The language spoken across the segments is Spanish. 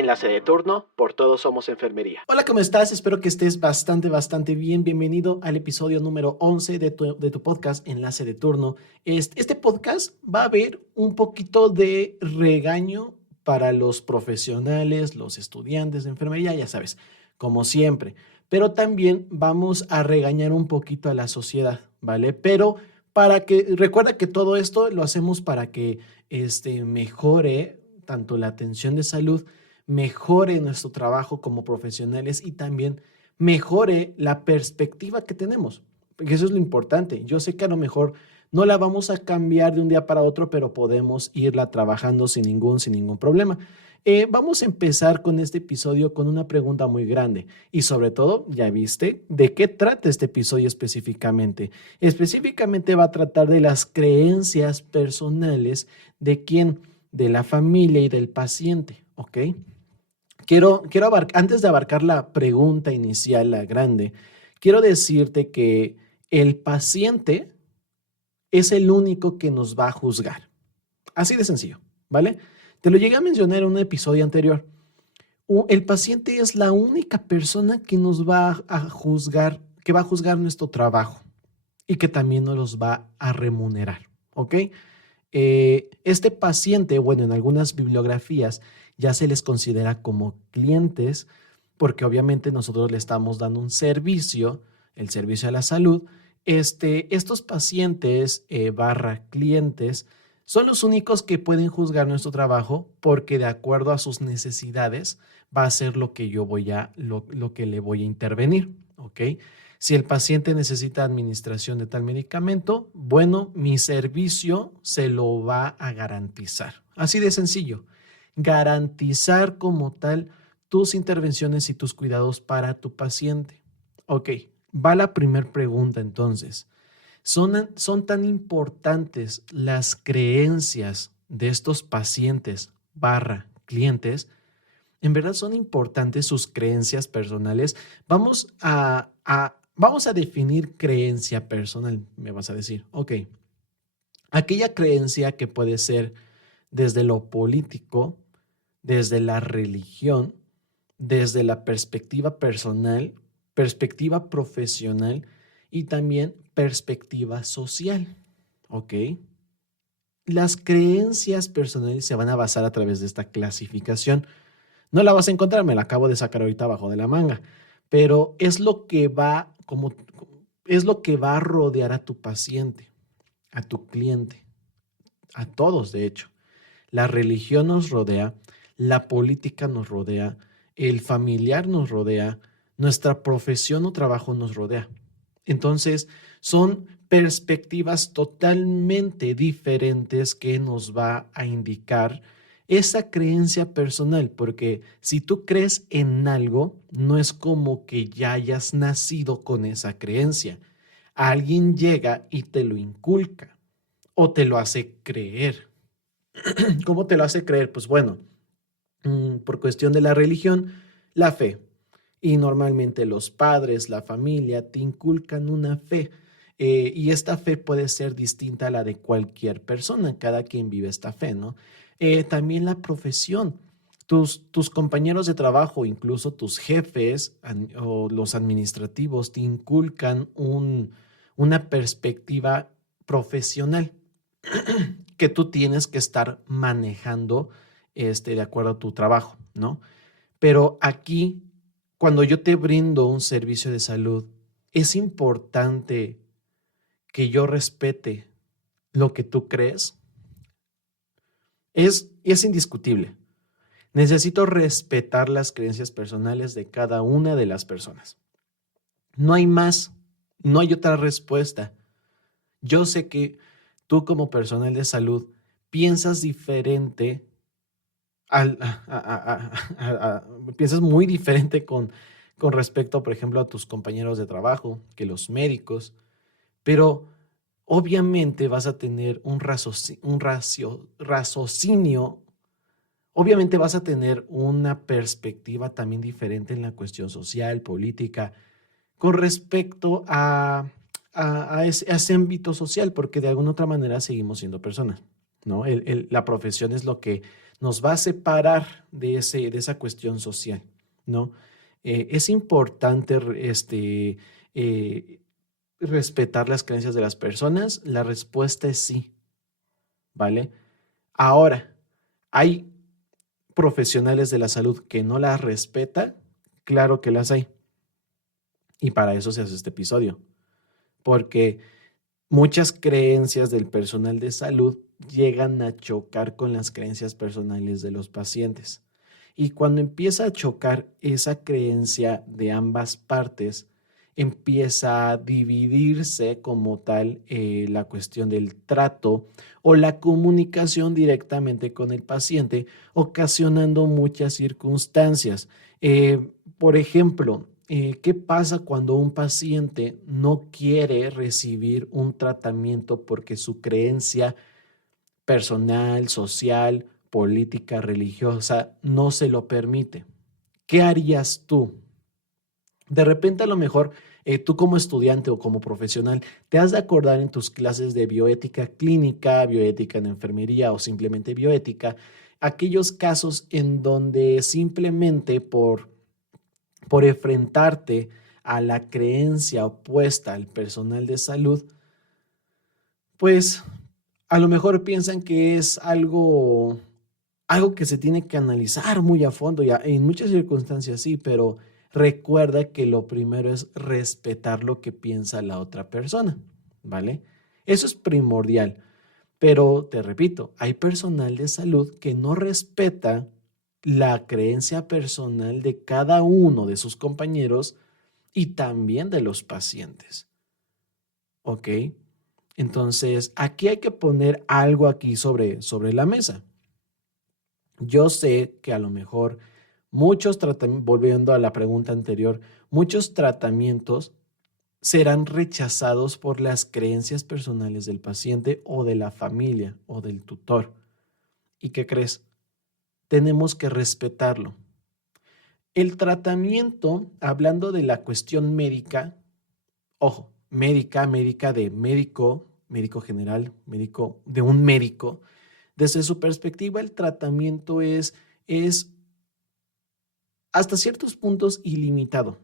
Enlace de turno por Todos Somos Enfermería. Hola, ¿cómo estás? Espero que estés bastante bien. Bienvenido al episodio número 11 de tu podcast Enlace de turno. Este podcast va a haber un poquito de regaño para los profesionales, los estudiantes de enfermería, ya sabes, como siempre. Pero también vamos a regañar un poquito a la sociedad, ¿vale? Pero recuerda que todo esto lo hacemos para que mejore tanto la atención de salud, mejore nuestro trabajo como profesionales y también mejore la perspectiva que tenemos, porque eso es lo importante. Yo sé que a lo mejor no la vamos a cambiar de un día para otro, pero podemos irla trabajando sin ningún problema. Vamos a empezar con este episodio con una pregunta muy grande y sobre todo, ya viste, ¿de qué trata este episodio específicamente? Específicamente va a tratar de las creencias personales de quién, de la familia y del paciente, ¿ok? Antes de abarcar la pregunta inicial, la grande, quiero decirte que el paciente es el único que nos va a juzgar. Así de sencillo, ¿vale? Te lo llegué a mencionar en un episodio anterior. El paciente es la única persona que nos va a juzgar, que va a juzgar nuestro trabajo y que también nos los va a remunerar, ¿ok? Este paciente, bueno, en algunas bibliografías ya se les considera como clientes porque obviamente nosotros le estamos dando un servicio, el servicio a la salud. Estos pacientes barra clientes son los únicos que pueden juzgar nuestro trabajo porque de acuerdo a sus necesidades va a ser lo que lo que le voy a intervenir, ¿ok? Si el paciente necesita administración de tal medicamento, bueno, mi servicio se lo va a garantizar. Así de sencillo. Garantizar como tal tus intervenciones y tus cuidados para tu paciente. Ok, va la primera pregunta entonces. ¿Son tan importantes las creencias de estos pacientes barra clientes? ¿En verdad son importantes sus creencias personales? Vamos a definir creencia personal, me vas a decir. Ok, aquella creencia que puede ser desde lo político, desde la religión, desde la perspectiva personal, perspectiva profesional y también perspectiva social. ¿Ok? Las creencias personales se van a basar a través de esta clasificación. No la vas a encontrar, me la acabo de sacar ahorita abajo de la manga, pero es lo que va a rodear a tu paciente, a tu cliente, a todos de hecho. La religión nos rodea, la política nos rodea, el familiar nos rodea, nuestra profesión o trabajo nos rodea. Entonces, son perspectivas totalmente diferentes que nos va a indicar esa creencia personal, porque si tú crees en algo, no es como que ya hayas nacido con esa creencia. Alguien llega y te lo inculca o te lo hace creer. ¿Cómo te lo hace creer? Pues bueno, por cuestión de la religión, la fe. Y normalmente los padres, la familia, te inculcan una fe. Y esta fe puede ser distinta a la de cualquier persona. Cada quien vive esta fe, ¿no? También la profesión. Tus compañeros de trabajo, incluso tus jefes o los administrativos, te inculcan una perspectiva profesional que tú tienes que estar manejando de acuerdo a tu trabajo, ¿no? Pero aquí, cuando yo te brindo un servicio de salud, es importante que yo respete lo que tú crees. Es indiscutible. Necesito respetar las creencias personales de cada una de las personas. No hay más, no hay otra respuesta. Yo sé que tú como personal de salud piensas diferente, piensas muy diferente con respecto, por ejemplo, a tus compañeros de trabajo, que los médicos, pero obviamente vas a tener raciocinio, obviamente vas a tener una perspectiva también diferente en la cuestión social, política, con respecto a ese ámbito social, porque de alguna otra manera seguimos siendo personas, ¿no? La profesión es lo que nos va a separar de esa cuestión social, ¿no? Es importante eh, respetar las creencias de las personas. La respuesta es sí, ¿vale? Ahora, ¿hay profesionales de la salud que no las respetan? Claro que las hay. Y para eso se hace este episodio, porque muchas creencias del personal de salud llegan a chocar con las creencias personales de los pacientes. Y cuando empieza a chocar esa creencia de ambas partes, empieza a dividirse como tal la cuestión del trato o la comunicación directamente con el paciente, ocasionando muchas circunstancias. Por ejemplo, ¿qué pasa cuando un paciente no quiere recibir un tratamiento porque su creencia personal, social, política, religiosa no se lo permite? ¿Qué harías tú? De repente, a lo mejor, tú como estudiante o como profesional, te has de acordar en tus clases de bioética clínica, bioética en enfermería o simplemente bioética, aquellos casos en donde simplemente por enfrentarte a la creencia opuesta al personal de salud, pues a lo mejor piensan que es algo que se tiene que analizar muy a fondo, ya en muchas circunstancias sí, pero recuerda que lo primero es respetar lo que piensa la otra persona, ¿vale? Eso es primordial, pero te repito, hay personal de salud que no respeta la creencia personal de cada uno de sus compañeros y también de los pacientes, ¿ok? Entonces, aquí hay que poner algo aquí sobre la mesa. Yo sé que a lo mejor muchos tratamientos, volviendo a la pregunta anterior, muchos tratamientos serán rechazados por las creencias personales del paciente o de la familia o del tutor. ¿Y qué crees? Tenemos que respetarlo. El tratamiento, hablando de la cuestión médica, ojo, médica de médico, médico general, médico de un médico, desde su perspectiva el tratamiento es hasta ciertos puntos ilimitado.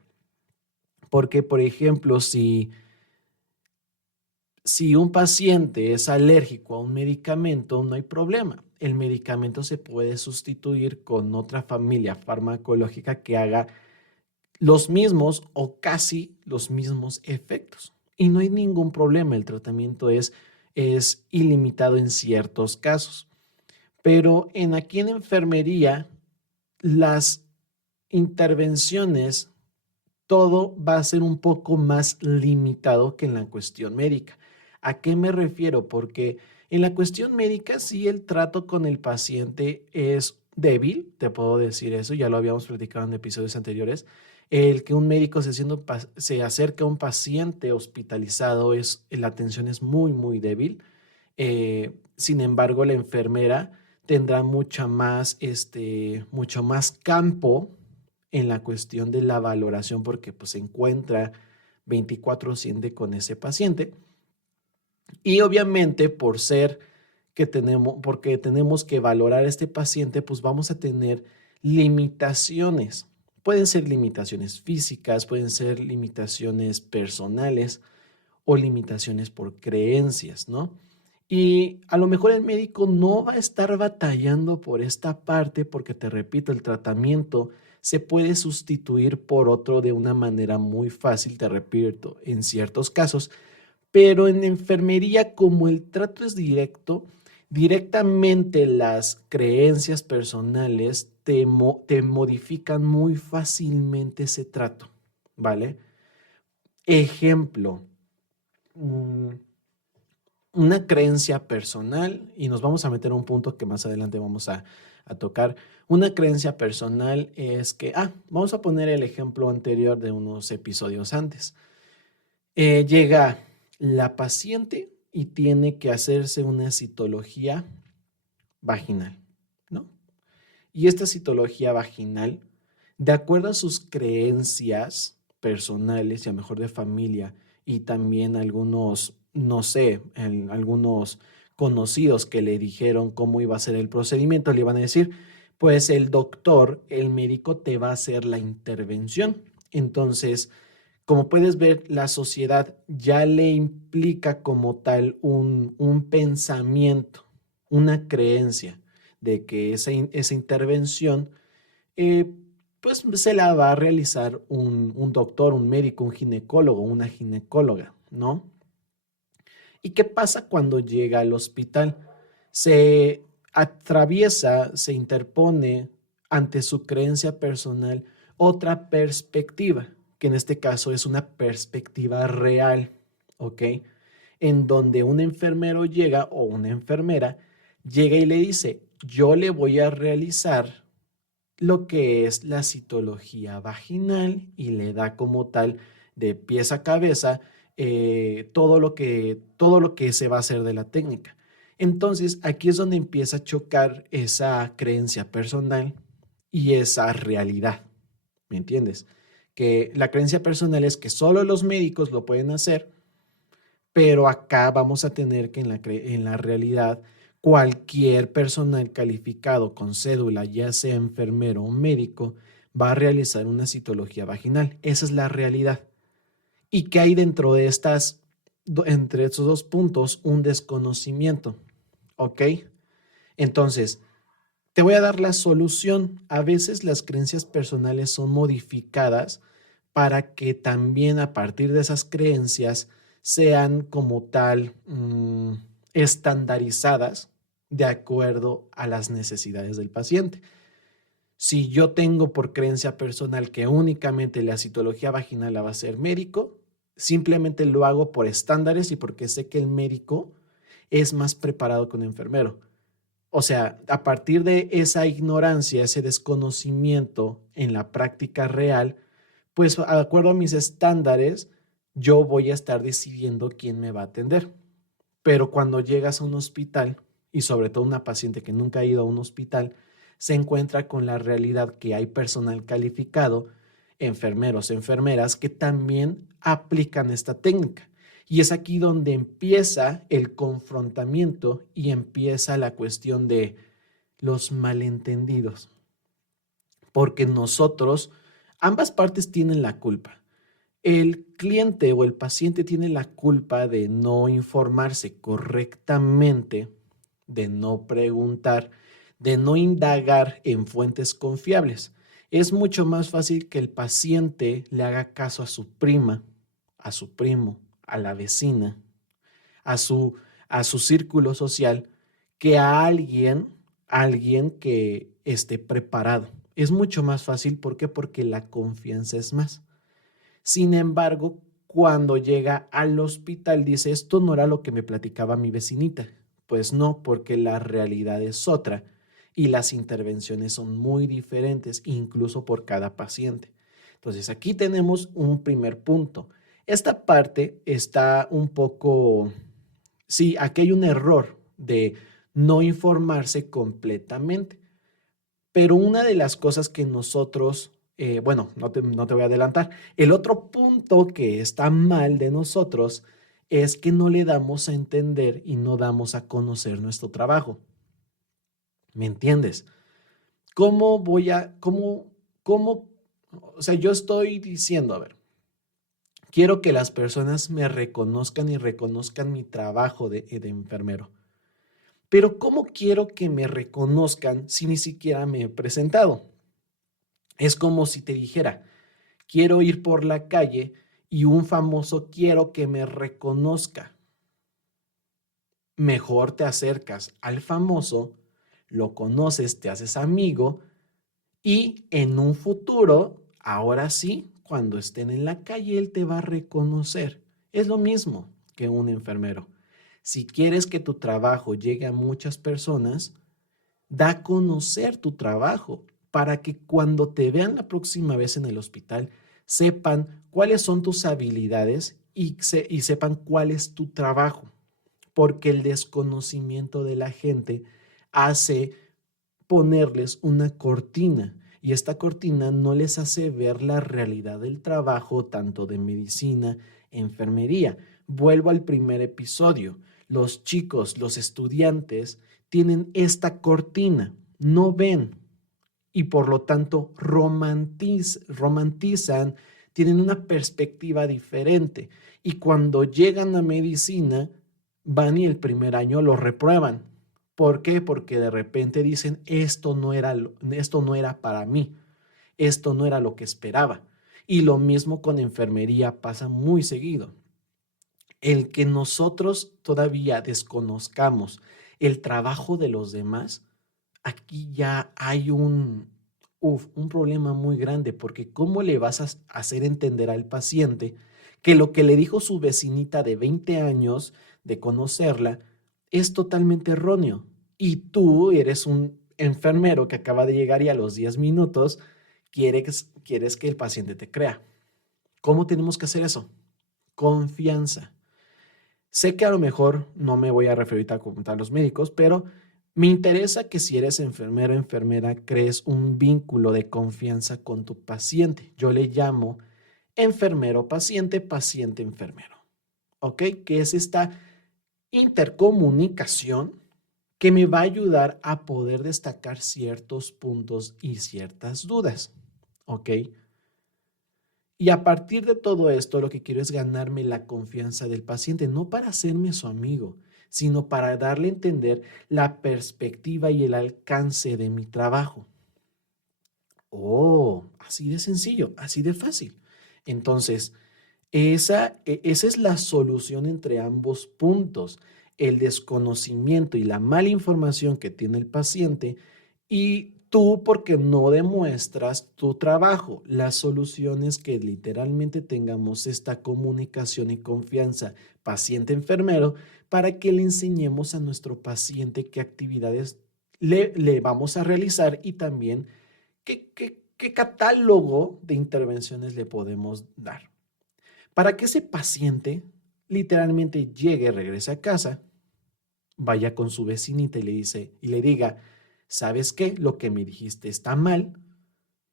Porque, por ejemplo, si un paciente es alérgico a un medicamento, no hay problema. El medicamento se puede sustituir con otra familia farmacológica que haga los mismos o casi los mismos efectos. Y no hay ningún problema, el tratamiento es ilimitado en ciertos casos. Pero aquí en enfermería, las intervenciones, todo va a ser un poco más limitado que en la cuestión médica. ¿A qué me refiero? Porque en la cuestión médica sí el trato con el paciente es débil, te puedo decir eso, ya lo habíamos platicado en episodios anteriores. El que un médico se acerque a un paciente hospitalizado, la atención es muy, muy débil. Sin embargo, la enfermera tendrá mucho más campo en la cuestión de la valoración porque pues, se encuentra 24/7 con ese paciente. Y obviamente porque tenemos que valorar a este paciente, pues vamos a tener limitaciones. Pueden ser limitaciones físicas, pueden ser limitaciones personales o limitaciones por creencias, ¿no? Y a lo mejor el médico no va a estar batallando por esta parte porque, te repito, el tratamiento se puede sustituir por otro de una manera muy fácil, te repito, en ciertos casos, pero en enfermería, como el trato es directo, directamente las creencias personales te modifican muy fácilmente ese trato, ¿vale? Ejemplo, mm, una creencia personal, y nos vamos a meter a un punto que más adelante vamos a tocar. Una creencia personal es que, vamos a poner el ejemplo anterior de unos episodios antes. Llega la paciente y tiene que hacerse una citología vaginal, ¿no? Y esta citología vaginal, de acuerdo a sus creencias personales y a lo mejor de familia y también algunos, no sé, algunos conocidos que le dijeron cómo iba a ser el procedimiento, le iban a decir, pues el doctor, el médico te va a hacer la intervención. Entonces, como puedes ver, la sociedad ya le implica como tal un pensamiento, una creencia de que esa intervención eh, pues se la va a realizar un doctor, un médico, un ginecólogo, una ginecóloga, ¿no? ¿Y qué pasa cuando llega al hospital? Se atraviesa, se interpone ante su creencia personal otra perspectiva, que en este caso es una perspectiva real, ¿ok? En donde un enfermero llega o una enfermera llega y le dice, yo le voy a realizar lo que es la citología vaginal y le da como tal de pies a cabeza todo lo que se va a hacer de la técnica. Entonces, aquí es donde empieza a chocar esa creencia personal y esa realidad, ¿me entiendes? Que la creencia personal es que solo los médicos lo pueden hacer, pero acá vamos a tener que en la realidad cualquier personal calificado con cédula, ya sea enfermero o médico, va a realizar una citología vaginal. Esa es la realidad. Y que hay dentro de entre estos dos puntos, un desconocimiento. ¿Ok? Entonces, te voy a dar la solución. A veces las creencias personales son modificadas para que también a partir de esas creencias sean como tal estandarizadas de acuerdo a las necesidades del paciente. Si yo tengo por creencia personal que únicamente la citología vaginal la va a hacer médico, simplemente lo hago por estándares y porque sé que el médico es más preparado que un enfermero. O sea, a partir de esa ignorancia, ese desconocimiento en la práctica real, pues de acuerdo a mis estándares, yo voy a estar decidiendo quién me va a atender. Pero cuando llegas a un hospital, y sobre todo una paciente que nunca ha ido a un hospital, se encuentra con la realidad que hay personal calificado, enfermeros, enfermeras, que también aplican esta técnica. Y es aquí donde empieza el confrontamiento y empieza la cuestión de los malentendidos. Porque nosotros, ambas partes tienen la culpa. El cliente o el paciente tiene la culpa de no informarse correctamente, de no preguntar, de no indagar en fuentes confiables. Es mucho más fácil que el paciente le haga caso a su prima, a su primo, a la vecina, a su, a su círculo social, que a alguien que esté preparado. Es mucho más fácil, ¿por qué? Porque la confianza es más. Sin embargo, cuando llega al hospital dice, esto no era lo que me platicaba mi vecinita. Pues no, porque la realidad es otra y las intervenciones son muy diferentes, incluso por cada paciente. Entonces, aquí tenemos un primer punto. Esta parte está un poco, sí, aquí hay un error de no informarse completamente. Pero una de las cosas que nosotros, bueno, no te voy a adelantar. El otro punto que está mal de nosotros es que no le damos a entender y no damos a conocer nuestro trabajo. ¿Me entiendes? ¿Cómo voy a, cómo, o sea, yo estoy diciendo, a ver, quiero que las personas me reconozcan y reconozcan mi trabajo de enfermero. Pero ¿cómo quiero que me reconozcan si ni siquiera me he presentado? Es como si te dijera, quiero ir por la calle y un famoso quiero que me reconozca. Mejor te acercas al famoso, lo conoces, te haces amigo y en un futuro, ahora sí, cuando estén en la calle, él te va a reconocer. Es lo mismo que un enfermero. Si quieres que tu trabajo llegue a muchas personas, da a conocer tu trabajo para que cuando te vean la próxima vez en el hospital, sepan cuáles son tus habilidades y sepan cuál es tu trabajo, porque el desconocimiento de la gente hace ponerles una cortina y esta cortina no les hace ver la realidad del trabajo tanto de medicina, enfermería. Vuelvo al primer episodio. los chicos, los estudiantes, tienen esta cortina, no ven y por lo tanto romantizan, tienen una perspectiva diferente. Y cuando llegan a medicina, van y el primer año lo reprueban. ¿Por qué? Porque de repente dicen, esto no era para mí, esto no era lo que esperaba. Y lo mismo con enfermería pasa muy seguido. El que nosotros todavía desconozcamos el trabajo de los demás, aquí ya hay un problema muy grande, porque ¿cómo le vas a hacer entender al paciente que lo que le dijo su vecinita de 20 años de conocerla es totalmente erróneo? Y tú eres un enfermero que acaba de llegar y a los 10 minutos quieres que el paciente te crea. ¿Cómo tenemos que hacer eso? Confianza. Sé que a lo mejor no me voy a referir a comentar los médicos, pero me interesa que si eres enfermero o enfermera, crees un vínculo de confianza con tu paciente. Yo le llamo enfermero-paciente, paciente-enfermero. ¿Ok? Que es esta intercomunicación que me va a ayudar a poder destacar ciertos puntos y ciertas dudas. ¿Ok? Y a partir de todo esto, lo que quiero es ganarme la confianza del paciente, no para hacerme su amigo, sino para darle a entender la perspectiva y el alcance de mi trabajo. Oh, así de sencillo, así de fácil. Entonces, esa es la solución entre ambos puntos, el desconocimiento y la mala información que tiene el paciente y tú porque no demuestras tu trabajo. La solución es que literalmente tengamos esta comunicación y confianza paciente-enfermero para que le enseñemos a nuestro paciente qué actividades le vamos a realizar y también qué catálogo de intervenciones le podemos dar para que ese paciente literalmente llegue, regrese a casa, vaya con su vecinita y le diga, ¿sabes qué? Lo que me dijiste está mal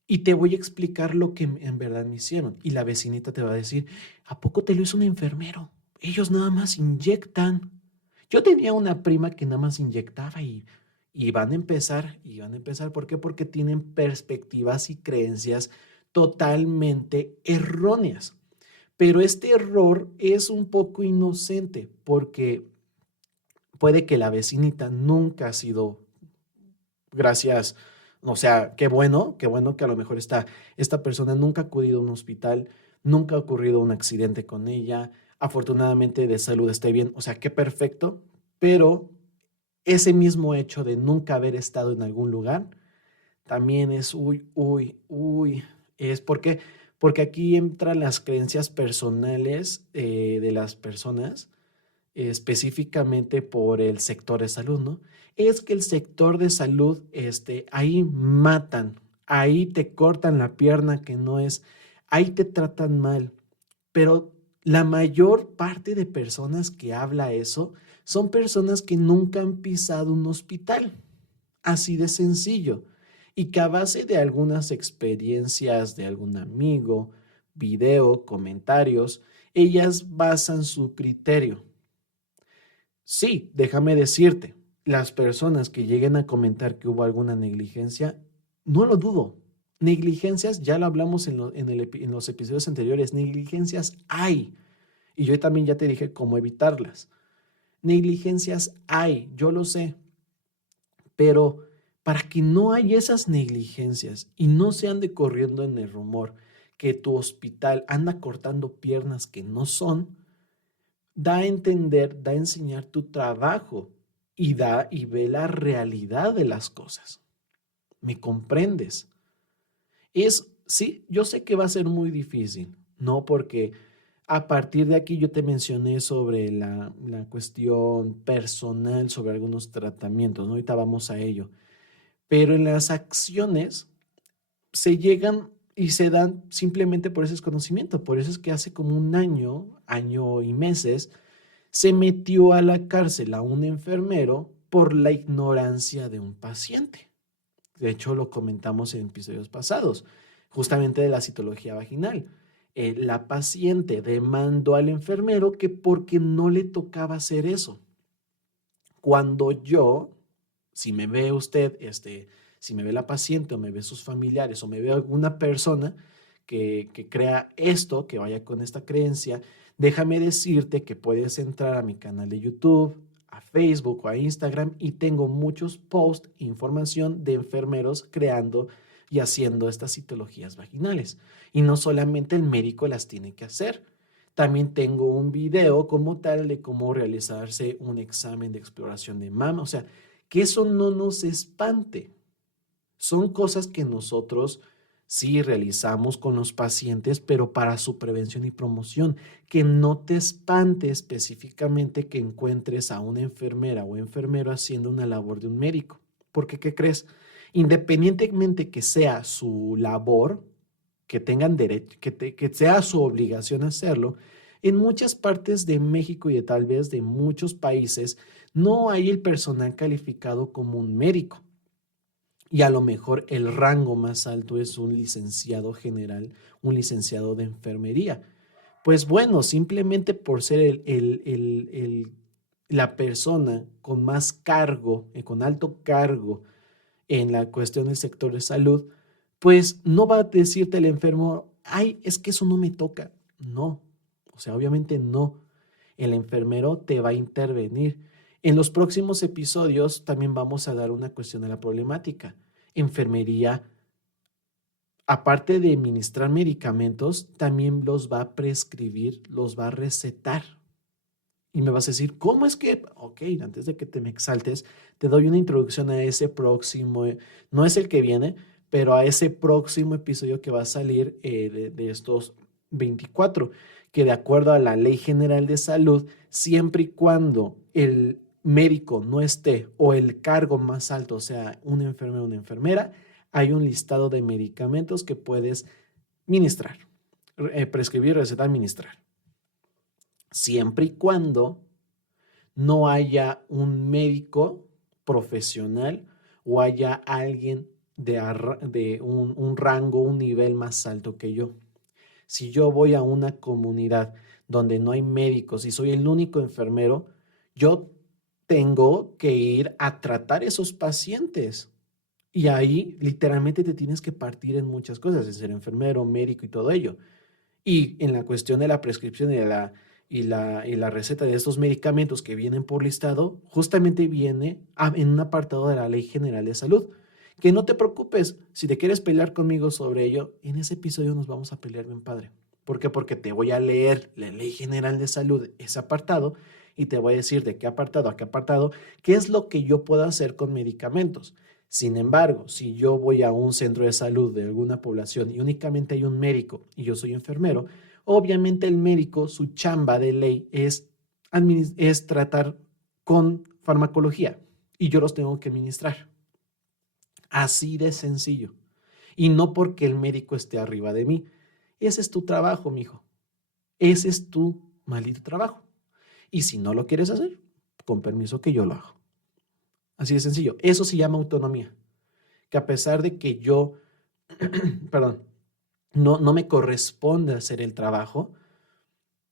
y te voy a explicar lo que en verdad me hicieron. Y la vecinita te va a decir, ¿a poco te lo hizo un enfermero? Ellos nada más inyectan. Yo tenía una prima que nada más inyectaba y van a empezar, ¿por qué? Porque tienen perspectivas y creencias totalmente erróneas. Pero este error es un poco inocente porque puede que la vecinita nunca ha sido, gracias, o sea, qué bueno que a lo mejor esta persona nunca ha acudido a un hospital, nunca ha ocurrido un accidente con ella, afortunadamente de salud esté bien, o sea, qué perfecto, pero ese mismo hecho de nunca haber estado en algún lugar también es, es porque aquí entran las creencias personales de las personas, específicamente por el sector de salud, ¿no? Es que el sector de salud, ahí matan, ahí te cortan la pierna que no es, ahí te tratan mal, pero la mayor parte de personas que habla eso son personas que nunca han pisado un hospital, así de sencillo, y que a base de algunas experiencias de algún amigo, video, comentarios, ellas basan su criterio. Sí, déjame decirte, las personas que lleguen a comentar que hubo alguna negligencia, no lo dudo. Negligencias, ya lo hablamos en los episodios anteriores, negligencias hay. Y yo también ya te dije cómo evitarlas. Negligencias hay, yo lo sé, pero para que no haya esas negligencias y no se ande corriendo en el rumor que tu hospital anda cortando piernas que no son, da a entender, da a enseñar tu trabajo y da y ve la realidad de las cosas. ¿Me comprendes? Sí, yo sé que va a ser muy difícil, ¿no? Porque a partir de aquí yo te mencioné sobre la cuestión personal, sobre algunos tratamientos, ¿no? Ahorita vamos a ello. Pero en las acciones se llegan y se dan simplemente por ese desconocimiento. Por eso es que hace como un año y meses, se metió a la cárcel a un enfermero por la ignorancia de un paciente. De hecho, lo comentamos en episodios pasados, justamente de la citología vaginal. La paciente demandó al enfermero que porque no le tocaba hacer eso. Cuando yo, si me ve usted, si me ve la paciente o me ve sus familiares o me ve alguna persona que crea esto, que vaya con esta creencia, déjame decirte que puedes entrar a mi canal de YouTube, a Facebook o a Instagram y tengo muchos posts, información de enfermeros creando y haciendo estas citologías vaginales. Y no solamente el médico las tiene que hacer. También tengo un video como tal de cómo realizarse un examen de exploración de mama. O sea, que eso no nos espante. Son cosas que nosotros sí realizamos con los pacientes, pero para su prevención y promoción. Que no te espante específicamente que encuentres a una enfermera o enfermero haciendo una labor de un médico. Porque, ¿qué crees? Independientemente que sea su labor, que tengan derecho, que sea su obligación hacerlo, en muchas partes de México y de tal vez de muchos países no hay el personal calificado como un médico. Y a lo mejor el rango más alto es un licenciado general, un licenciado de enfermería. Pues bueno, simplemente por ser la persona con más cargo, con alto cargo en la cuestión del sector de salud, pues no va a decirte el enfermo, ay, es que eso no me toca. No, o sea, obviamente no. El enfermero te va a intervenir. En los próximos episodios también vamos a dar una cuestión de la problemática. Enfermería, aparte de administrar medicamentos, también los va a prescribir, los va a recetar. Y me vas a decir, ¿cómo es que? Ok, antes de que te me exaltes, te doy una introducción a ese próximo, no es el que viene, pero a ese próximo episodio que va a salir de estos 24, que de acuerdo a la Ley General de Salud, siempre y cuando el médico no esté o el cargo más alto, o sea, un enfermero o una enfermera, hay un listado de medicamentos que puedes ministrar, prescribir, recetar, ministrar. Siempre y cuando no haya un médico profesional o haya alguien de un rango, un nivel más alto que yo. Si yo voy a una comunidad donde no hay médicos y soy el único enfermero, yo tengo que ir a tratar esos pacientes. Y ahí literalmente te tienes que partir en muchas cosas, en ser enfermero, médico y todo ello. Y en la cuestión de la prescripción y la receta de estos medicamentos que vienen por listado, justamente viene en un apartado de la Ley General de Salud. Que no te preocupes, si te quieres pelear conmigo sobre ello, en ese episodio nos vamos a pelear bien padre. ¿Por qué? Porque te voy a leer la Ley General de Salud, ese apartado, y te voy a decir de qué apartado a qué apartado, qué es lo que yo puedo hacer con medicamentos. Sin embargo, si yo voy a un centro de salud de alguna población y únicamente hay un médico y yo soy enfermero, obviamente el médico, su chamba de ley es tratar con farmacología y yo los tengo que administrar. Así de sencillo. Y no porque el médico esté arriba de mí. Ese es tu trabajo, mijo. Ese es tu maldito trabajo. Y si no lo quieres hacer, con permiso que yo lo hago. Así de sencillo. Eso se llama autonomía. Que a pesar de que yo, perdón, no me corresponde hacer el trabajo,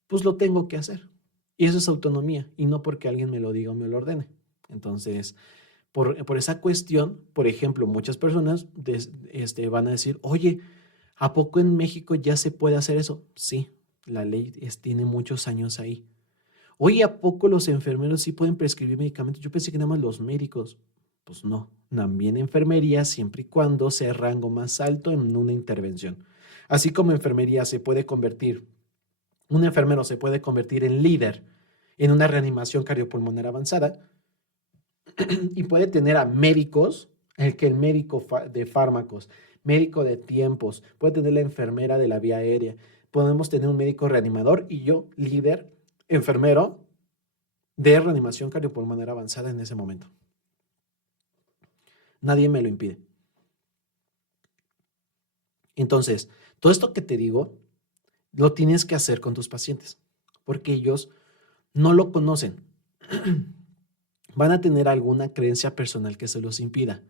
pues lo tengo que hacer. Y eso es autonomía. Y no porque alguien me lo diga o me lo ordene. Entonces, por esa cuestión, por ejemplo, muchas personas van a decir, oye, ¿a poco en México ya se puede hacer eso? Sí, la ley tiene muchos años ahí. Oye, ¿a poco los enfermeros sí pueden prescribir medicamentos? Yo pensé que nada más los médicos. Pues no, también enfermería siempre y cuando sea rango más alto en una intervención. Así como enfermería se puede convertir, un enfermero se puede convertir en líder en una reanimación cardiopulmonar avanzada, y puede tener a médicos, el médico de fármacos, médico de tiempos, puede tener la enfermera de la vía aérea, podemos tener un médico reanimador y yo, líder, enfermero de reanimación cardiopulmonar avanzada en ese momento. Nadie me lo impide. Entonces, todo esto que te digo, lo tienes que hacer con tus pacientes, porque ellos no lo conocen. Van a tener alguna creencia personal que se los impida.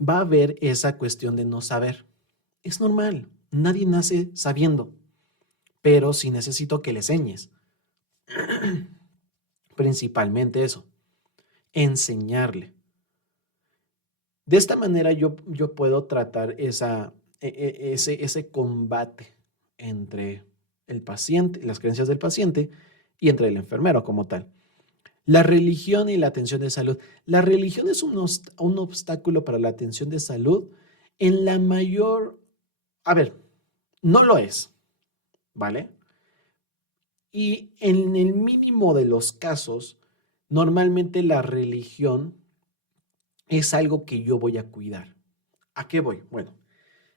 Va a haber esa cuestión de no saber. Es normal, nadie nace sabiendo, pero sí necesito que le enseñes. Principalmente eso. enseñarle. De esta manera yo puedo tratar ese combate entre el paciente, las creencias del paciente y entre el enfermero como tal. La religión y la atención de salud. La religión es un obstáculo para la atención de salud en la mayor, a ver, no lo es, ¿vale? Y en el mínimo de los casos, normalmente la religión es algo que yo voy a cuidar. ¿A qué voy? Bueno,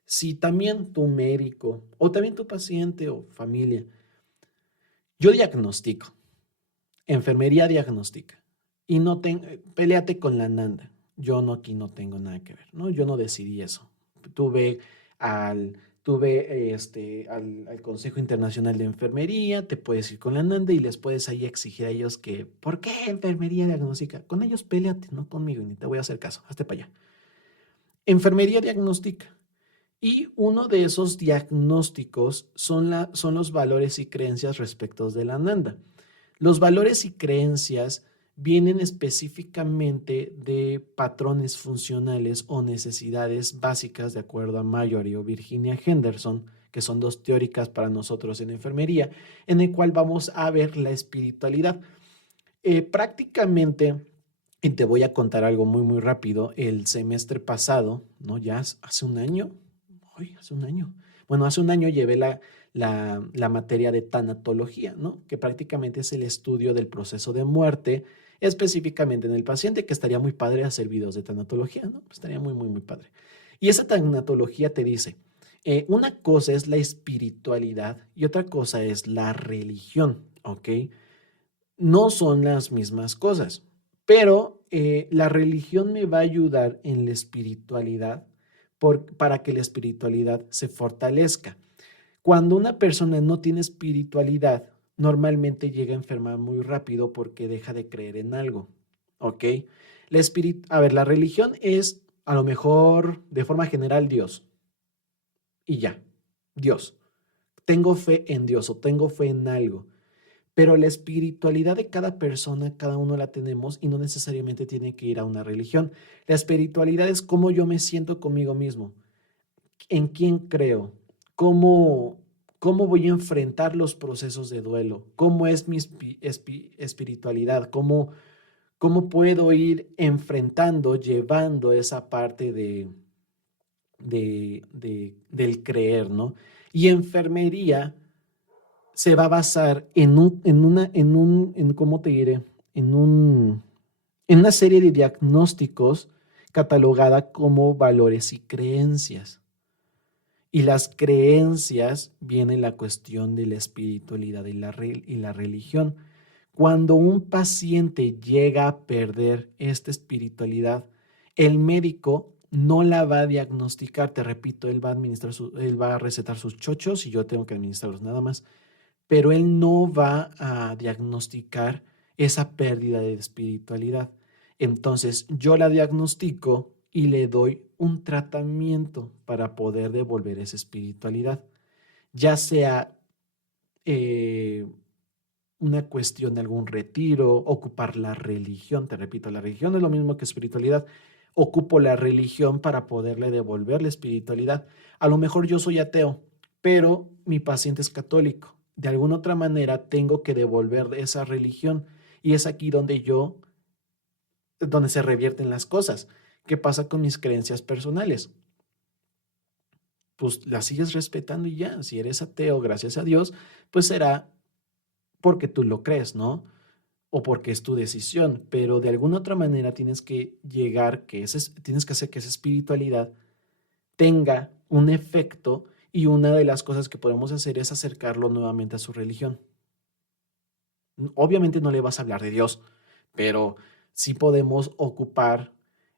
si también tu médico o también tu paciente o familia, yo diagnostico, enfermería diagnóstica, y péleate con la Nanda. Yo no aquí no tengo nada que ver, ¿no? Yo no decidí eso. Tuve al, al Consejo Internacional de Enfermería, te puedes ir con la Nanda y les puedes ahí exigir a ellos que, ¿por qué enfermería diagnóstica? Con ellos péleate, no conmigo, ni te voy a hacer caso, hazte para allá. Enfermería diagnóstica. Y uno de esos diagnósticos son los valores y creencias respecto de la Ananda. Los valores y creencias vienen específicamente de patrones funcionales o necesidades básicas, de acuerdo a Mallory o Virginia Henderson, que son dos teóricas para nosotros en enfermería, en el cual vamos a ver la espiritualidad. Prácticamente, y te voy a contar algo muy, muy rápido, el semestre pasado, ¿no? Ya hace un año, hace un año. Bueno, hace un año llevé la materia de tanatología, ¿no? Que prácticamente es el estudio del proceso de muerte, específicamente en el paciente, que estaría muy padre hacer videos de tanatología, ¿no? Estaría muy, muy, muy padre. Y esa tanatología te dice, una cosa es la espiritualidad y otra cosa es la religión, ¿ok? No son las mismas cosas, pero la religión me va a ayudar en la espiritualidad para que la espiritualidad se fortalezca. Cuando una persona no tiene espiritualidad, normalmente llega a enfermar muy rápido porque deja de creer en algo, ¿ok? La religión es a lo mejor de forma general Dios y ya, Dios. Tengo fe en Dios o tengo fe en algo. Pero la espiritualidad de cada persona, cada uno la tenemos y no necesariamente tiene que ir a una religión. La espiritualidad es cómo yo me siento conmigo mismo, en quién creo, cómo, cómo voy a enfrentar los procesos de duelo, cómo es mi espiritualidad, cómo puedo ir enfrentando, llevando esa parte del creer, ¿no? Y enfermería se va a basar ¿cómo te diré? En una serie de diagnósticos catalogada como valores y creencias. Y las creencias viene la cuestión de la espiritualidad y la religión. Cuando un paciente llega a perder esta espiritualidad, el médico no la va a diagnosticar, te repito, él va a recetar sus chochos y yo tengo que administrarlos nada más, pero él no va a diagnosticar esa pérdida de espiritualidad. Entonces yo la diagnostico y le doy un tratamiento para poder devolver esa espiritualidad, ya sea una cuestión de algún retiro, ocupar la religión, te repito, la religión es lo mismo que espiritualidad, ocupo la religión para poderle devolver la espiritualidad. A lo mejor yo soy ateo, pero mi paciente es católico. De alguna otra manera tengo que devolver esa religión y es aquí donde se revierten las cosas. ¿Qué pasa con mis creencias personales? Pues las sigues respetando y ya, si eres ateo, gracias a Dios, pues será porque tú lo crees, ¿no? O porque es tu decisión, pero de alguna otra manera tienes que tienes que hacer que esa espiritualidad tenga un efecto y una de las cosas que podemos hacer es acercarlo nuevamente a su religión. Obviamente no le vas a hablar de Dios, pero sí podemos ocupar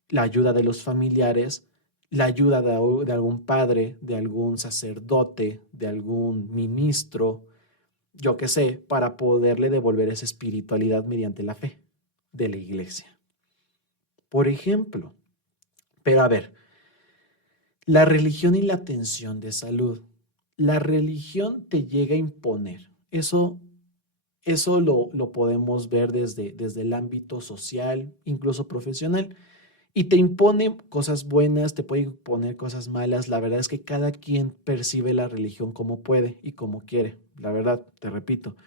la ayuda de los familiares, la ayuda de algún padre, de algún sacerdote, de algún ministro, yo qué sé, para poderle devolver esa espiritualidad mediante la fe de la iglesia. Por ejemplo, pero a ver, la religión y la atención de salud. La religión te llega a imponer. Eso Eso lo podemos ver desde el ámbito social, incluso profesional. Y te impone cosas buenas, te puede imponer cosas malas. La verdad es que cada quien percibe la religión como puede y como quiere. La verdad, te repito.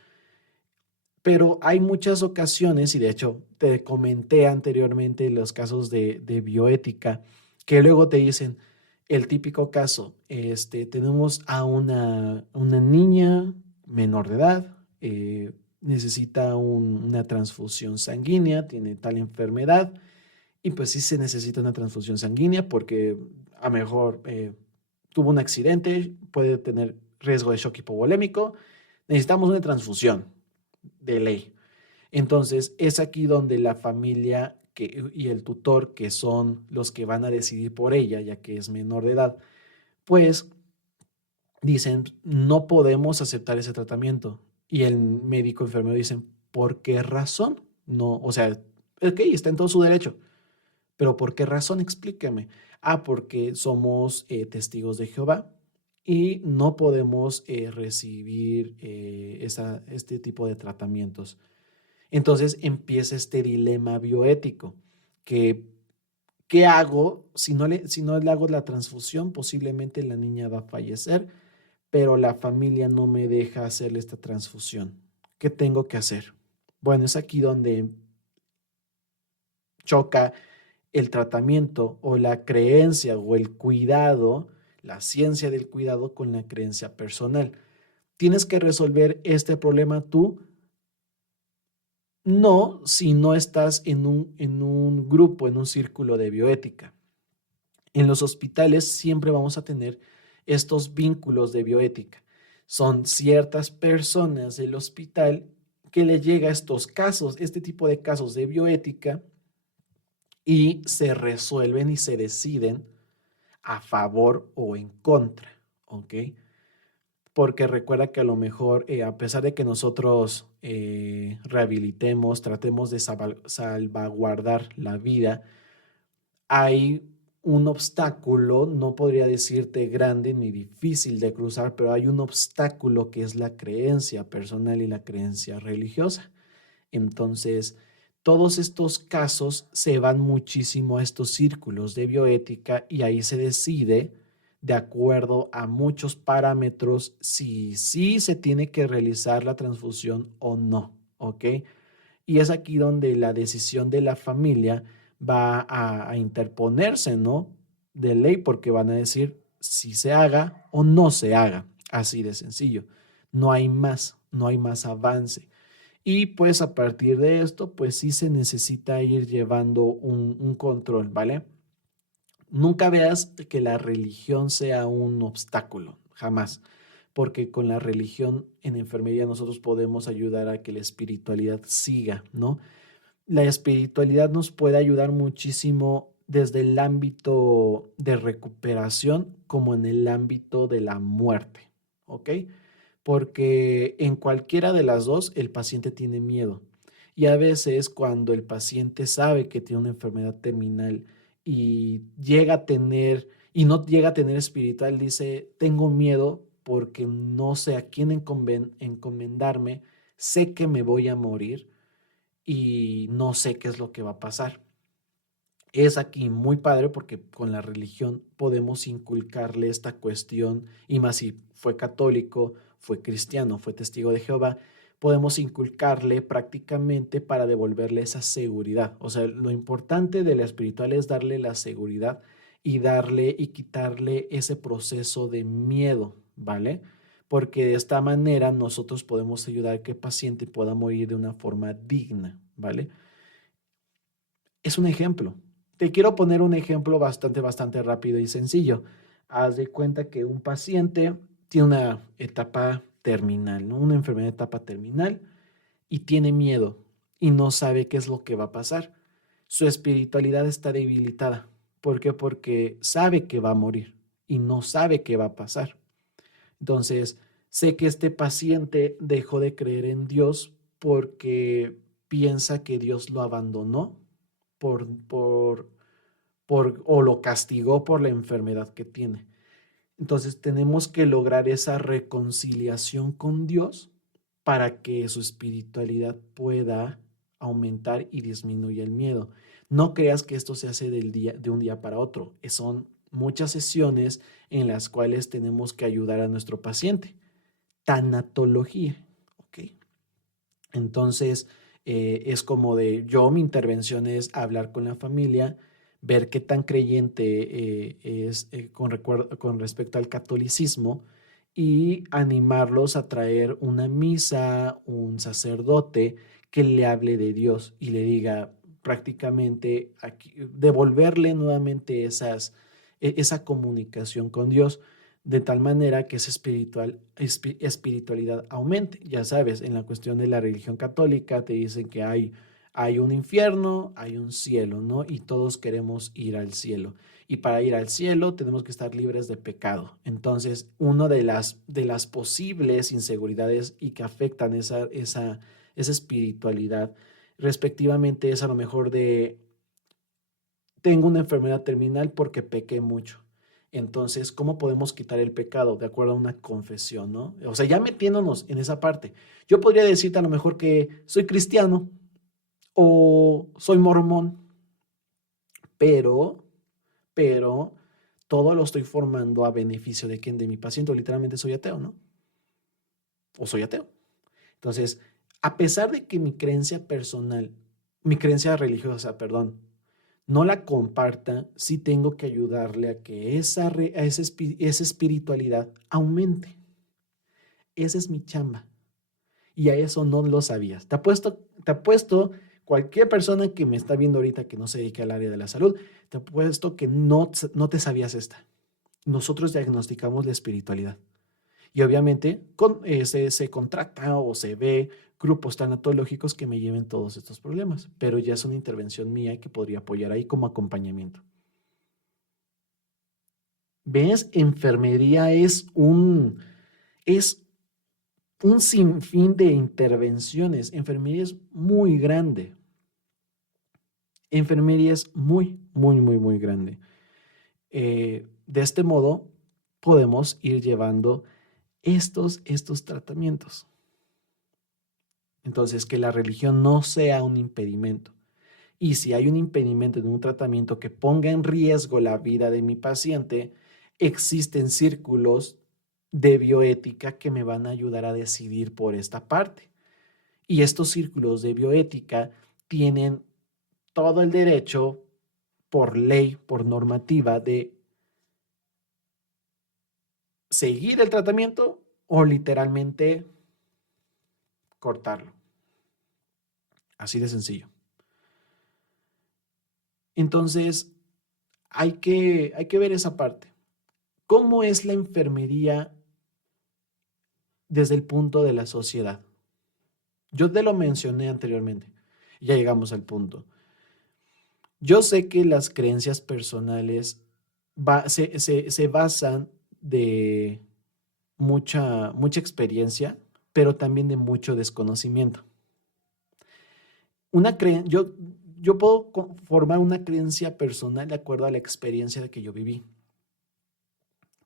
Pero hay muchas ocasiones, y de hecho te comenté anteriormente los casos de bioética, que luego te dicen el típico caso, tenemos a una niña menor de edad, necesita una transfusión sanguínea, tiene tal enfermedad, y pues sí se necesita una transfusión sanguínea porque a lo mejor tuvo un accidente, puede tener riesgo de shock hipovolémico, necesitamos una transfusión de ley. Entonces, es aquí donde la familia y el tutor, que son los que van a decidir por ella, ya que es menor de edad, pues dicen, no podemos aceptar ese tratamiento. Y el médico enfermero dicen, ¿por qué razón? No, o sea, ok, está en todo su derecho, pero ¿por qué razón? Explíqueme. Ah, porque somos testigos de Jehová y no podemos recibir este tipo de tratamientos. Entonces empieza este dilema bioético, que ¿qué hago? Si no le hago la transfusión, posiblemente la niña va a fallecer, pero la familia no me deja hacerle esta transfusión. ¿Qué tengo que hacer? Bueno, es aquí donde choca el tratamiento o la creencia o el cuidado, la ciencia del cuidado con la creencia personal. ¿Tienes que resolver este problema tú? No, si no estás en un grupo, en un círculo de bioética. En los hospitales siempre vamos a tener estos vínculos de bioética. Son ciertas personas del hospital que le llega a estos casos, este tipo de casos de bioética, y se resuelven y se deciden a favor o en contra, ¿ok? Porque recuerda que a lo mejor, a pesar de que nosotros rehabilitemos, tratemos de salvaguardar la vida, hay un obstáculo, no podría decirte grande ni difícil de cruzar, pero hay un obstáculo que es la creencia personal y la creencia religiosa. Entonces, todos estos casos se van muchísimo a estos círculos de bioética y ahí se decide, de acuerdo a muchos parámetros, si sí se tiene que realizar la transfusión o no, ¿ok? Y es aquí donde la decisión de la familia va a interponerse, ¿no? De ley, porque van a decir si se haga o no se haga, así de sencillo. No hay más, no hay más avance. Y pues a partir de esto, pues sí se necesita ir llevando un control, ¿vale? Nunca veas que la religión sea un obstáculo, jamás, porque con la religión en enfermería nosotros podemos ayudar a que la espiritualidad siga, ¿no? La espiritualidad nos puede ayudar muchísimo desde el ámbito de recuperación como en el ámbito de la muerte, ¿ok? Porque en cualquiera de las dos el paciente tiene miedo. Y a veces cuando el paciente sabe que tiene una enfermedad terminal y llega a tener, y no llega a tener espiritual, dice, tengo miedo porque no sé a quién encomendarme, sé que me voy a morir y no sé qué es lo que va a pasar. Es aquí muy padre porque con la religión podemos inculcarle esta cuestión, y más si fue católico, fue cristiano, fue testigo de Jehová, podemos inculcarle prácticamente para devolverle esa seguridad. O sea, lo importante de la espiritual es darle la seguridad y darle y quitarle ese proceso de miedo, ¿vale? Porque de esta manera nosotros podemos ayudar a que el paciente pueda morir de una forma digna, ¿vale? Es un ejemplo. Te quiero poner un ejemplo bastante rápido y sencillo. Haz de cuenta que un paciente tiene una etapa terminal, ¿no? Una enfermedad de etapa terminal y tiene miedo y no sabe qué es lo que va a pasar. Su espiritualidad está debilitada. ¿Por qué? Porque sabe que va a morir y no sabe qué va a pasar. Entonces, sé que este paciente dejó de creer en Dios porque piensa que Dios lo abandonó por, por, o lo castigó por la enfermedad que tiene. Entonces tenemos que lograr esa reconciliación con Dios para que su espiritualidad pueda aumentar y disminuya el miedo. No creas que esto se hace de un día para otro. Son muchas sesiones en las cuales tenemos que ayudar a nuestro paciente. Tanatología, ¿ok? Entonces, es como mi intervención es hablar con la familia, ver qué tan creyente es con respecto al catolicismo y animarlos a traer una misa, un sacerdote que le hable de Dios y le diga prácticamente devolverle nuevamente esa comunicación con Dios de tal manera que esa espiritualidad aumente. Ya sabes, en la cuestión de la religión católica te dicen que hay un infierno, hay un cielo, ¿no? Y todos queremos ir al cielo. Y para ir al cielo tenemos que estar libres de pecado. Entonces, una de las posibles inseguridades y que afectan esa espiritualidad, respectivamente, es a lo mejor tengo una enfermedad terminal porque pequé mucho. Entonces, ¿cómo podemos quitar el pecado? De acuerdo a una confesión, ¿no? O sea, ya metiéndonos en esa parte. Yo podría decirte a lo mejor que soy cristiano o soy mormón, pero, pero, todo lo estoy formando a beneficio de quién, de mi paciente, o literalmente soy ateo, ¿no? O soy ateo. Entonces, a pesar de que mi creencia religiosa, perdón, no la comparta, sí tengo que ayudarle a que esa espiritualidad aumente. Esa es mi chamba. Y a eso no lo sabías. Te apuesto, cualquier persona que me está viendo ahorita que no se dedique al área de la salud, te apuesto que no te sabías esta. Nosotros diagnosticamos la espiritualidad. Y obviamente se contrata o se ve grupos tanatológicos que me lleven todos estos problemas, pero ya es una intervención mía que podría apoyar ahí como acompañamiento. ¿Ves? Enfermería es un sinfín de intervenciones. Enfermería es muy grande. Enfermería es muy, muy, muy, muy grande. De este modo, podemos ir llevando estos tratamientos. Entonces, que la religión no sea un impedimento. Y si hay un impedimento en un tratamiento que ponga en riesgo la vida de mi paciente, existen círculos de bioética que me van a ayudar a decidir por esta parte. Y estos círculos de bioética tienen todo el derecho, por ley, por normativa, de seguir el tratamiento o literalmente cortarlo. Así de sencillo. Entonces, hay que ver esa parte. ¿Cómo es la enfermería desde el punto de la sociedad? Yo te lo mencioné anteriormente. Ya llegamos al punto. Yo sé que las creencias personales se basan de mucha experiencia, pero también de mucho desconocimiento. Yo puedo formar una creencia personal de acuerdo a la experiencia que yo viví,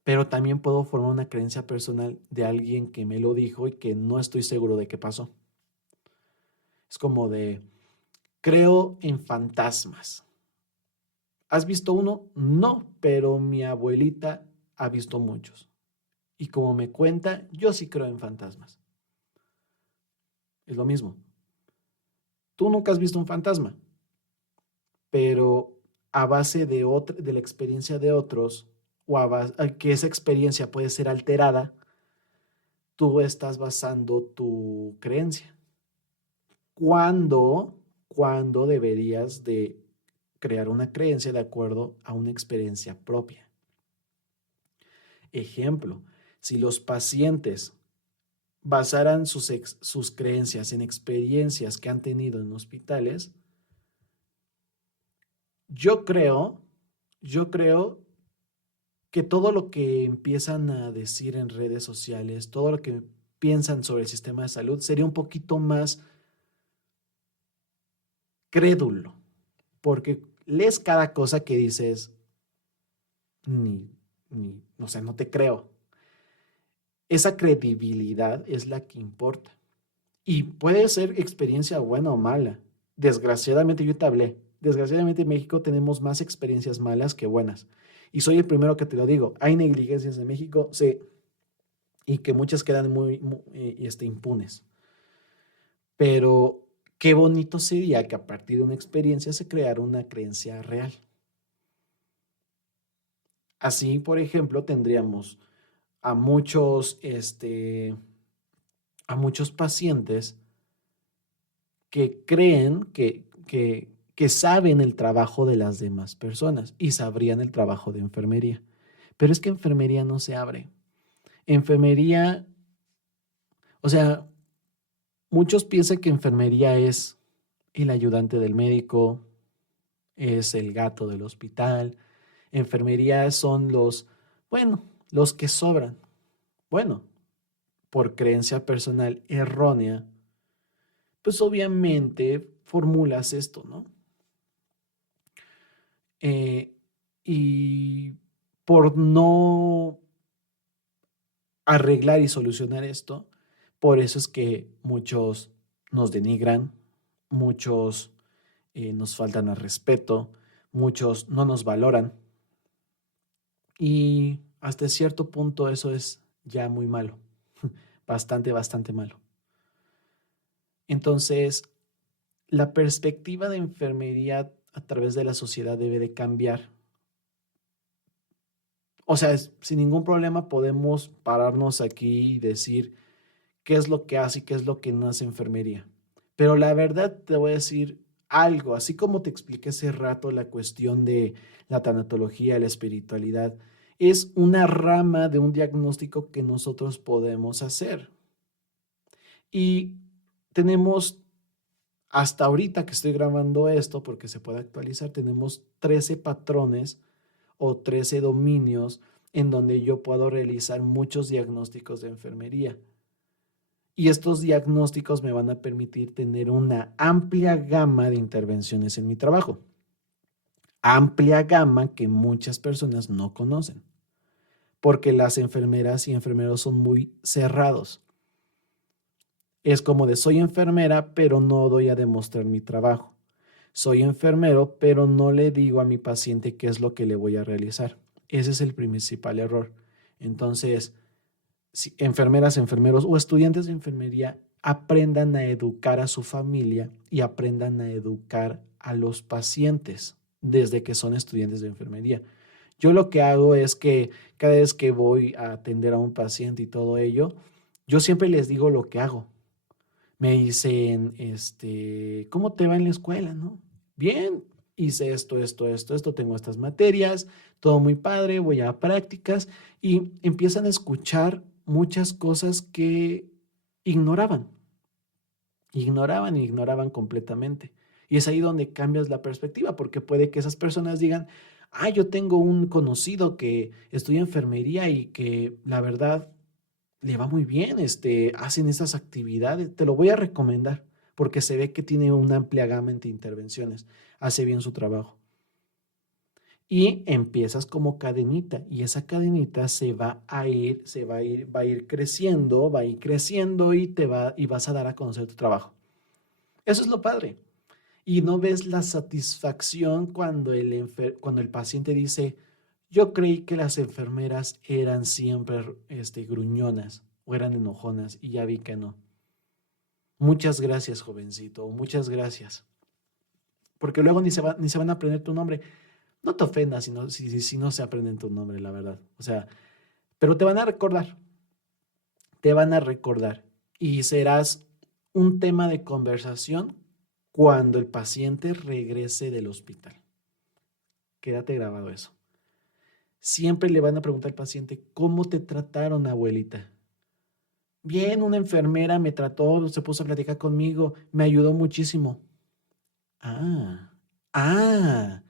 pero también puedo formar una creencia personal de alguien que me lo dijo y que no estoy seguro de qué pasó. Es como creo en fantasmas. ¿Has visto uno? No, pero mi abuelita ha visto muchos. Y como me cuenta, yo sí creo en fantasmas. Es lo mismo. Tú nunca has visto un fantasma, pero a base de la experiencia de otros, o que esa experiencia puede ser alterada, tú estás basando tu creencia. ¿Cuándo, cuándo deberías de crear una creencia de acuerdo a una experiencia propia? Ejemplo, si los pacientes basaran sus creencias en experiencias que han tenido en hospitales, yo creo que todo lo que empiezan a decir en redes sociales, todo lo que piensan sobre el sistema de salud sería un poquito más crédulo, porque lees cada cosa que dices, no sé, no te creo. Esa credibilidad es la que importa. Y puede ser experiencia buena o mala. Desgraciadamente, yo te hablé. Desgraciadamente en México tenemos más experiencias malas que buenas. Y soy el primero que te lo digo. Hay negligencias en México, sí, y que muchas quedan impunes. Pero qué bonito sería que a partir de una experiencia se creara una creencia real. Así, por ejemplo, tendríamos a muchos, a muchos pacientes que creen que saben el trabajo de las demás personas y sabrían el trabajo de enfermería. Pero es que enfermería no se abre. Enfermería, o sea, muchos piensan que enfermería es el ayudante del médico, es el gato del hospital. Enfermería son los, bueno, los que sobran. Bueno, por creencia personal errónea, pues obviamente formulas esto, ¿no? Eh, y por no arreglar y solucionar esto, por eso es que muchos nos denigran, muchos nos faltan al respeto, muchos no nos valoran y hasta cierto punto eso es ya muy malo, bastante, bastante malo. Entonces, la perspectiva de enfermería a través de la sociedad debe de cambiar. O sea, sin ningún problema podemos pararnos aquí y decir qué es lo que hace y qué es lo que no hace enfermería. Pero la verdad te voy a decir algo, así como te expliqué hace rato la cuestión de la tanatología, la espiritualidad, es una rama de un diagnóstico que nosotros podemos hacer. Y tenemos, hasta ahorita que estoy grabando esto, porque se puede actualizar, tenemos 13 patrones o 13 dominios en donde yo puedo realizar muchos diagnósticos de enfermería. Y estos diagnósticos me van a permitir tener una amplia gama de intervenciones en mi trabajo. Amplia gama que muchas personas no conocen, porque las enfermeras y enfermeros son muy cerrados. Es como de soy enfermera, pero no doy a demostrar mi trabajo. Soy enfermero, pero no le digo a mi paciente qué es lo que le voy a realizar. Ese es el principal error. Entonces, si enfermeras, enfermeros o estudiantes de enfermería aprendan a educar a su familia y aprendan a educar a los pacientes desde que son estudiantes de enfermería. Yo lo que hago es que cada vez que voy a atender a un paciente y todo ello, yo siempre les digo lo que hago. Me dicen, ¿cómo te va en la escuela, no? Bien, hice esto, tengo estas materias, todo muy padre, voy a prácticas y empiezan a escuchar muchas cosas que ignoraban, ignoraban completamente. Y es ahí donde cambias la perspectiva, porque puede que esas personas digan, yo tengo un conocido que estudia enfermería y que la verdad le va muy bien, hacen esas actividades, te lo voy a recomendar, porque se ve que tiene una amplia gama de intervenciones, hace bien su trabajo. Y empiezas como cadenita y esa cadenita va a ir creciendo, va a ir creciendo y vas a dar a conocer tu trabajo. Eso es lo padre. Y no ves la satisfacción cuando cuando el paciente dice, yo creí que las enfermeras eran siempre gruñonas o eran enojonas y ya vi que no. Muchas gracias, jovencito, muchas gracias. Porque luego ni se van a aprender tu nombre. No te ofendas si no se aprenden tu nombre, la verdad. O sea, pero te van a recordar, te van a recordar y serás un tema de conversación cuando el paciente regrese del hospital. Quédate grabado eso. Siempre le van a preguntar al paciente, ¿cómo te trataron, abuelita? Bien, una enfermera me trató, se puso a platicar conmigo, me ayudó muchísimo. Ah, ah,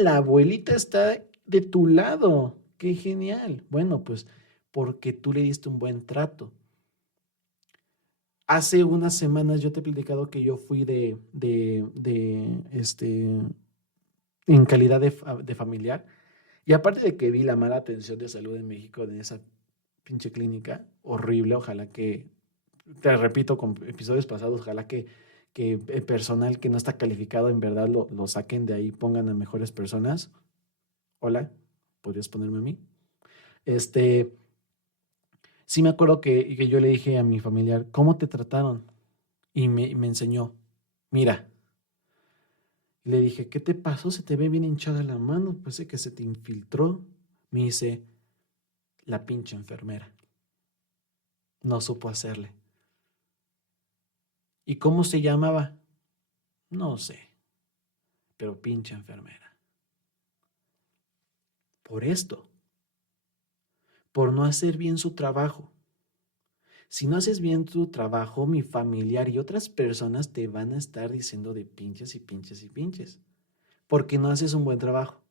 la abuelita está de tu lado. Qué genial. Bueno, pues porque tú le diste un buen trato. Hace unas semanas yo te he platicado que yo fui en calidad de familiar. Y aparte de que vi la mala atención de salud en México en esa pinche clínica, horrible, ojalá que te repito, con episodios pasados, ojalá que el personal que no está calificado en verdad lo saquen de ahí, pongan a mejores personas. Hola, ¿podrías ponerme a mí? Este, sí me acuerdo que yo le dije a mi familiar, ¿cómo te trataron? Y me enseñó, mira, le dije, ¿qué te pasó? Se te ve bien hinchada la mano, pues que se te infiltró. Me dice, la pinche enfermera, no supo hacerle. ¿Y cómo se llamaba? No sé, pero pinche enfermera. Por esto, por no hacer bien su trabajo. Si no haces bien tu trabajo, mi familiar y otras personas te van a estar diciendo de pinches y pinches y pinches, porque no haces un buen trabajo.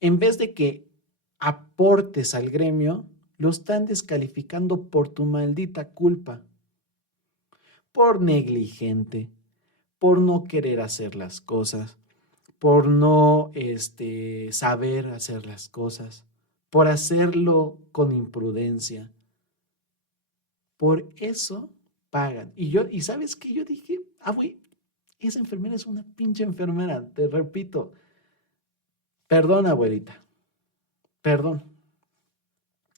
En vez de que aportes al gremio, lo están descalificando por tu maldita culpa, por negligente, por no querer hacer las cosas, por no saber hacer las cosas, por hacerlo con imprudencia. Por eso pagan. Y ¿sabes qué? Yo dije, güey, esa enfermera es una pinche enfermera, te repito. Perdón, abuelita, perdón.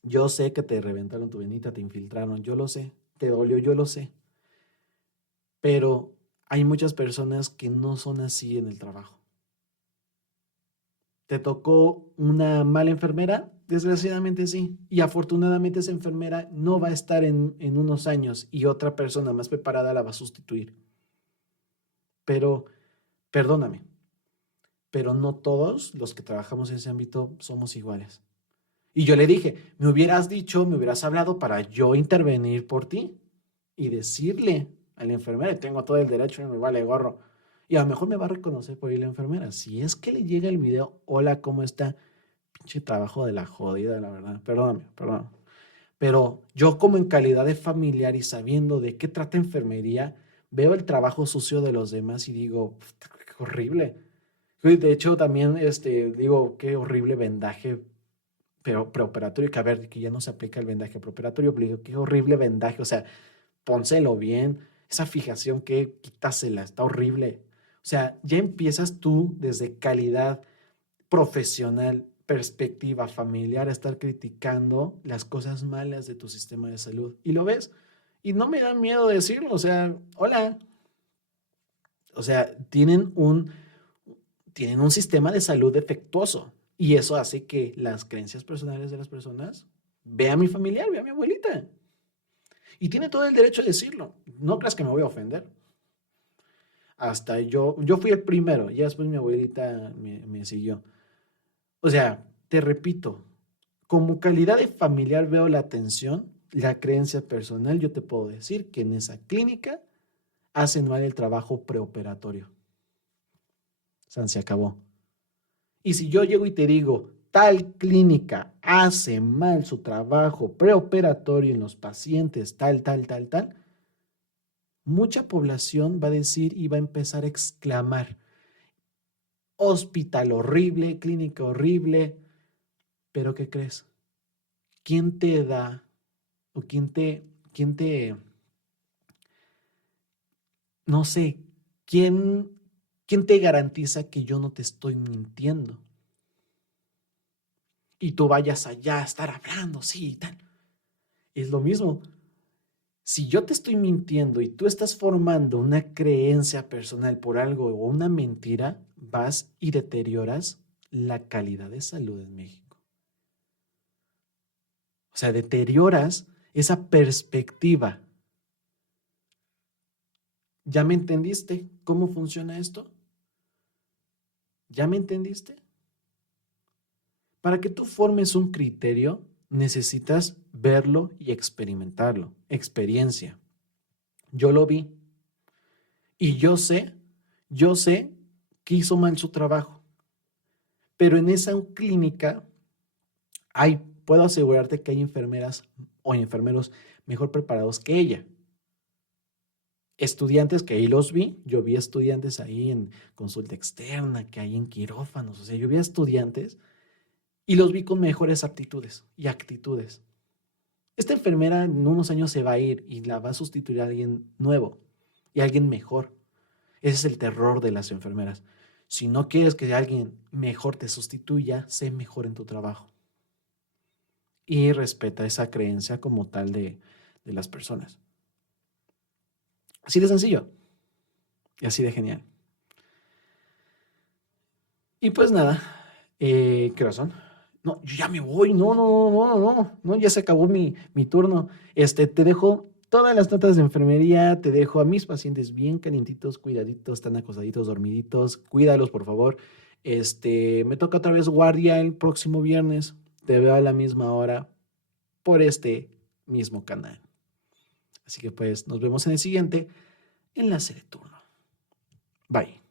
Yo sé que te reventaron tu venita, te infiltraron, yo lo sé, te dolió, yo lo sé. Pero hay muchas personas que no son así en el trabajo. ¿Te tocó una mala enfermera? Desgraciadamente sí. Y afortunadamente esa enfermera no va a estar en unos años y otra persona más preparada la va a sustituir. Pero, perdóname, pero no todos los que trabajamos en ese ámbito somos iguales. Y yo le dije, me hubieras dicho, me hubieras hablado para yo intervenir por ti y decirle a la enfermera, tengo todo el derecho y me vale gorro. Y a lo mejor me va a reconocer por ahí la enfermera. Si es que le llega el video, hola, ¿cómo está? Pinche trabajo de la jodida, la verdad. Perdóname, perdón. Pero yo como en calidad de familiar y sabiendo de qué trata enfermería, veo el trabajo sucio de los demás y digo, qué horrible. De hecho, también digo, qué horrible vendaje pero preoperatorio, que a ver, que ya no se aplica el vendaje preoperatorio, pero digo, qué horrible vendaje, o sea, pónselo bien, esa fijación que quítasela, está horrible. O sea, ya empiezas tú desde calidad profesional, perspectiva familiar, a estar criticando las cosas malas de tu sistema de salud. Y lo ves, y no me da miedo decirlo, o sea, hola, o sea, tienen un sistema de salud defectuoso y eso hace que las creencias personales de las personas, ve a mi familiar, ve a mi abuelita. Y tiene todo el derecho a decirlo. No creas que me voy a ofender. Hasta yo fui el primero, y después mi abuelita me siguió. O sea, te repito, como calidad de familiar veo la atención, la creencia personal, yo te puedo decir que en esa clínica hacen mal el trabajo preoperatorio. San se acabó. Y si yo llego y te digo, tal clínica hace mal su trabajo preoperatorio en los pacientes, tal, mucha población va a decir y va a empezar a exclamar, hospital horrible, clínica horrible, pero ¿qué crees? ¿Quién te da o no sé, quién te garantiza que yo no te estoy mintiendo? Y tú vayas allá a estar hablando, sí, y tal. Es lo mismo. Si yo te estoy mintiendo y tú estás formando una creencia personal por algo o una mentira, vas y deterioras la calidad de salud en México. O sea, deterioras esa perspectiva. ¿Ya me entendiste cómo funciona esto? ¿Ya me entendiste? Para que tú formes un criterio, necesitas verlo y experimentarlo. Experiencia. Yo lo vi y yo sé que hizo mal su trabajo. Pero en esa clínica puedo asegurarte que hay enfermeras o enfermeros mejor preparados que ella. Estudiantes que ahí los vi, yo vi estudiantes ahí en consulta externa, que hay en quirófanos, o sea, yo vi estudiantes y los vi con mejores aptitudes y actitudes. Esta enfermera en unos años se va a ir y la va a sustituir a alguien nuevo y alguien mejor. Ese es el terror de las enfermeras. Si no quieres que alguien mejor te sustituya, sé mejor en tu trabajo y respeta esa creencia como tal de las personas. Así de sencillo y así de genial. Y pues nada, ¿qué razón? No, yo ya me voy, no, ya se acabó mi turno. Te dejo todas las notas de enfermería, te dejo a mis pacientes bien calientitos, cuidaditos, están acostaditos, dormiditos, cuídalos por favor. Me toca otra vez guardia el próximo viernes, te veo a la misma hora por este mismo canal. Así que pues nos vemos en el siguiente enlace de turno. Bye.